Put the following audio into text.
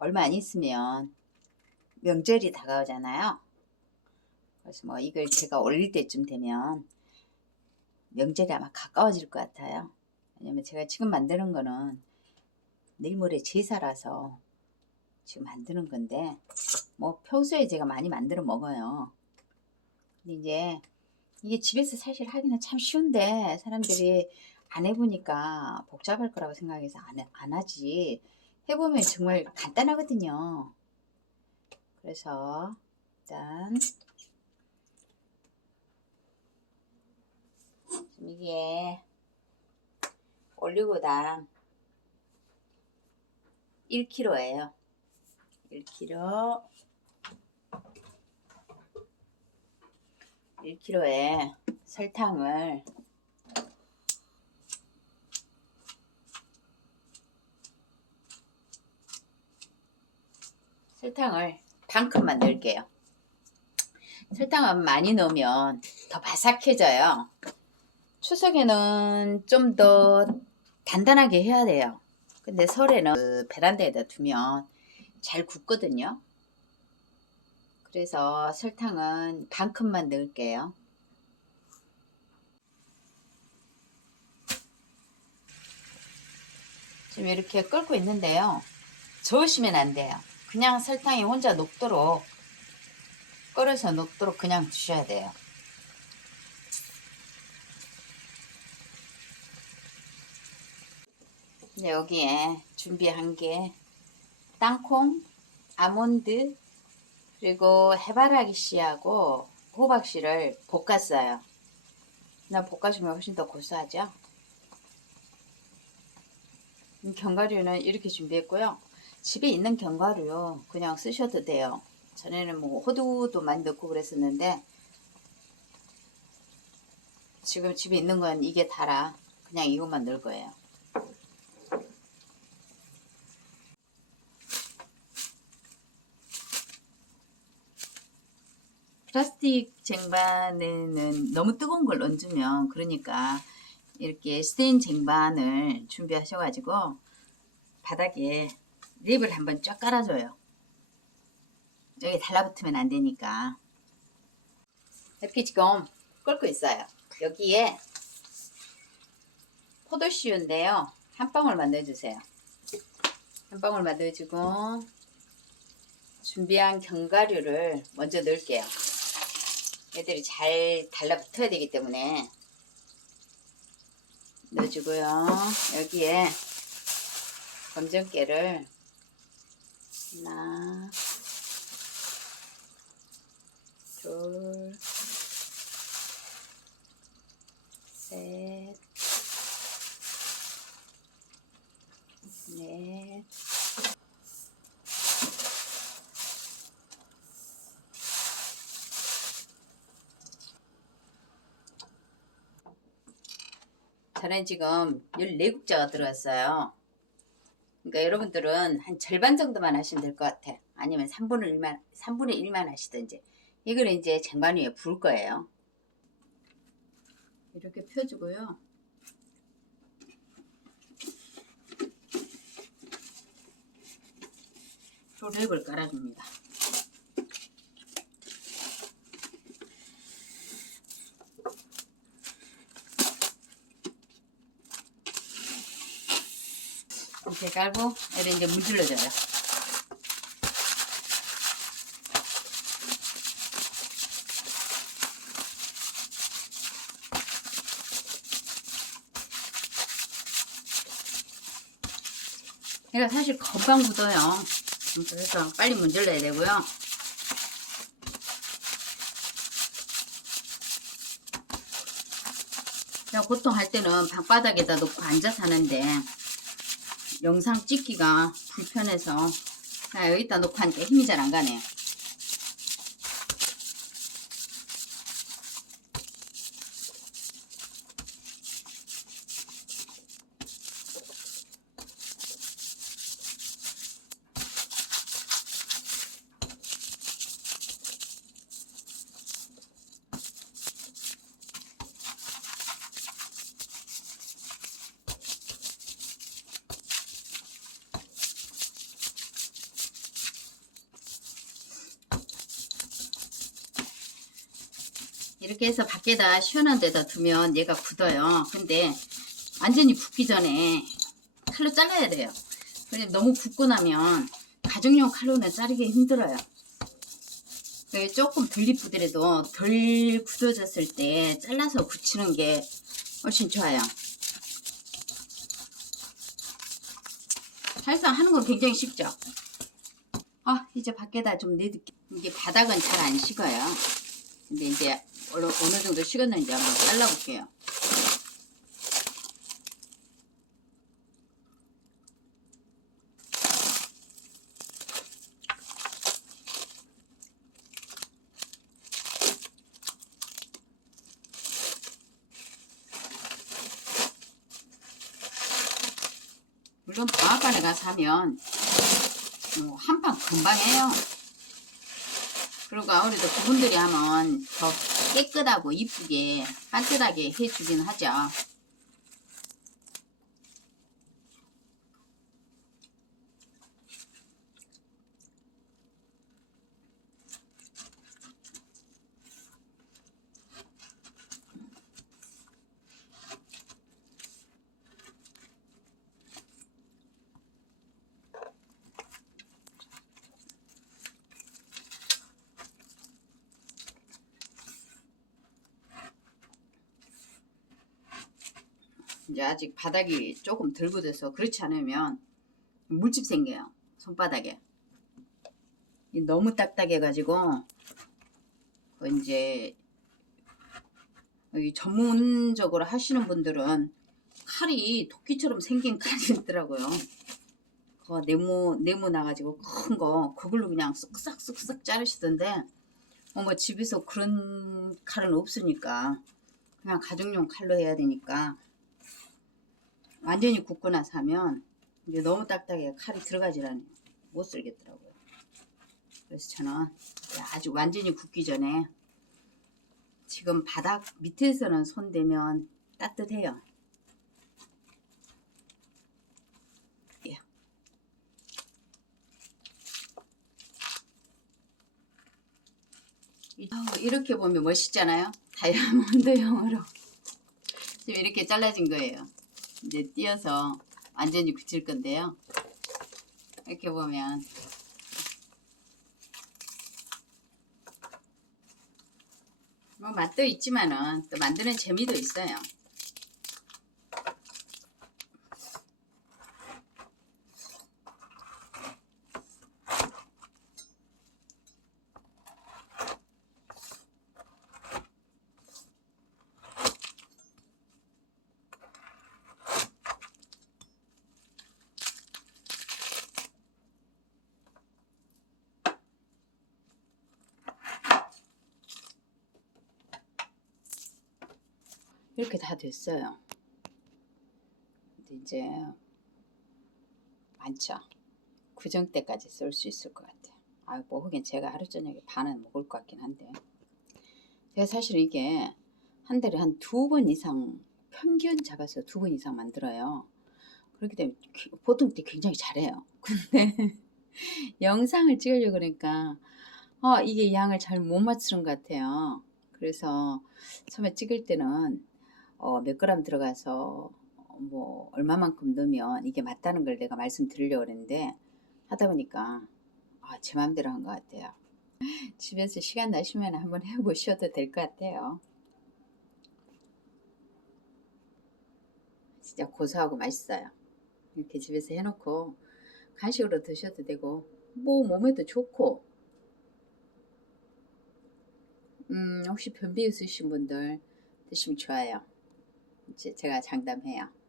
얼마 안 있으면 명절이 다가오잖아요. 그래서 뭐 이걸 제가 올릴 때쯤 되면 명절이 아마 가까워질 것 같아요. 왜냐면 제가 지금 만드는 거는 내일 모레 제사라서 지금 만드는 건데 뭐 평소에 제가 많이 만들어 먹어요. 근데 이제 이게 집에서 사실 하기는 참 쉬운데 사람들이 안 해보니까 복잡할 거라고 생각해서 안, 해- 안 하지. 해보면 정말 간단하거든요. 그래서 일단 이게 올리고당 1kg예요. 1kg 1kg에 설탕을 설탕을 반컵만 넣을게요. 설탕을 많이 넣으면 더 바삭해져요. 추석에는 좀 더 단단하게 해야 돼요. 근데 설에는 그 베란다에다 두면 잘 굳거든요. 그래서 설탕은 반컵만 넣을게요. 지금 이렇게 끓고 있는데요. 저으시면 안 돼요. 그냥 설탕이 혼자 녹도록 끓여서 녹도록 그냥 두셔야 돼요. 여기에 준비한 게 땅콩, 아몬드, 그리고 해바라기 씨하고 호박 씨를 볶았어요. 나 볶아주면 훨씬 더 고소하죠? 이 견과류는 이렇게 준비했고요. 집에 있는 견과류 그냥 쓰셔도 돼요. 전에는 뭐 호두도 많이 넣고 그랬었는데 지금 집에 있는 건 이게 다라. 그냥 이것만 넣을 거예요. 플라스틱 쟁반에는 너무 뜨거운 걸 얹으면 그러니까 이렇게 스테인 쟁반을 준비하셔가지고 바닥에 립을 한번 쫙 깔아줘요. 여기 달라붙으면 안 되니까. 이렇게 지금 끓고 있어요. 여기에 포도씨유인데요. 한 방울만 넣어주세요. 한 방울만 넣어주고 준비한 견과류를 먼저 넣을게요. 얘들이 잘 달라붙어야 되기 때문에 넣어주고요. 여기에 검정깨를 하나, 둘, 셋, 넷, 저는 지금 14국자가 들어왔어요. 그러니까 여러분들은 한 절반 정도만 하시면 될 것 같아. 아니면 3분의 1만, 3분의 1만 하시든지. 이걸 이제 쟁반 위에 부을 거예요. 이렇게 펴주고요. 또 랩을 깔아줍니다. 이렇게 깔고 얘를 이제 문질러줘요. 얘가 사실 금방 굳어요. 그래서 빨리 문질러야 되고요. 보통 할 때는 방바닥에다 놓고 앉아서 하는데 영상 찍기가 불편해서 그냥 여기다 놓고 하니까 힘이 잘 안 가네요. 이렇게 해서 밖에다 시원한 데다 두면 얘가 굳어요. 근데 완전히 굳기 전에 칼로 잘라야 돼요. 근데 너무 굳고 나면 가정용 칼로는 자르기 힘들어요. 조금 덜 이쁘더라도 덜 굳어졌을 때 잘라서 굳히는 게 훨씬 좋아요. 사실상 하는 건 굉장히 쉽죠. 아 이제 밖에다 좀 내둘게. 이게 바닥은 잘 안 식어요. 근데 이제 어느, 어느 정도 식었는지 한번 잘라볼게요. 물론 방앗간에 가서 하면 뭐 한판 금방 해요. 그리고 아무래도 그분들이 하면 더 깨끗하고 이쁘게 반듯하게 해주긴 하죠. 이제 아직 바닥이 조금 덜 굳어서 그렇지 않으면 물집 생겨요. 손바닥에. 이 너무 딱딱해가지고 그 이제 전문적으로 하시는 분들은 칼이 도끼처럼 생긴 칼이 있더라고요. 그 네모 네모 나가지고 큰 거 그걸로 그냥 쓱싹 쓱싹 자르시던데 어, 뭐 집에서 그런 칼은 없으니까 그냥 가정용 칼로 해야 되니까 완전히 굳고 나서 하면 이제 너무 딱딱해 칼이 들어가질 않아요. 못 쓸겠더라고요. 그래서 저는 아주 완전히 굳기 전에 지금 바닥 밑에서는 손 대면 따뜻해요. 예. 아, 이렇게 보면 멋있잖아요. 다이아몬드형으로 지금 이렇게 잘라진 거예요. 이제 띄어서 완전히 굳힐 건데요. 이렇게 보면 뭐 맛도 있지만은 또 만드는 재미도 있어요. 이렇게 다 됐어요. 근데 이제 많죠. 구정 때까지 쓸 수 있을 것 같아요. 아, 뭐 하긴 제가 하루 저녁에 반은 먹을 것 같긴 한데. 제가 사실 이게 한 달에 한 두 번 이상 평균 잡아서 두 번 이상 만들어요. 그렇기 때문에 기- 보통 때 굉장히 잘해요. 근데 영상을 찍으려고 그러니까 어, 이게 양을 잘 못 맞추는 것 같아요. 그래서 처음에 찍을 때는 어, 몇 그램 들어가서 어, 뭐 얼마만큼 넣으면 이게 맞다는 걸 내가 말씀드리려고 그랬는데 하다 보니까 아, 제 마음대로 한 것 같아요. 집에서 시간 나시면 한번 해보셔도 될 것 같아요. 진짜 고소하고 맛있어요. 이렇게 집에서 해놓고 간식으로 드셔도 되고 뭐 몸에도 좋고 음, 혹시 변비 있으신 분들 드시면 좋아요. 제가 장담해요.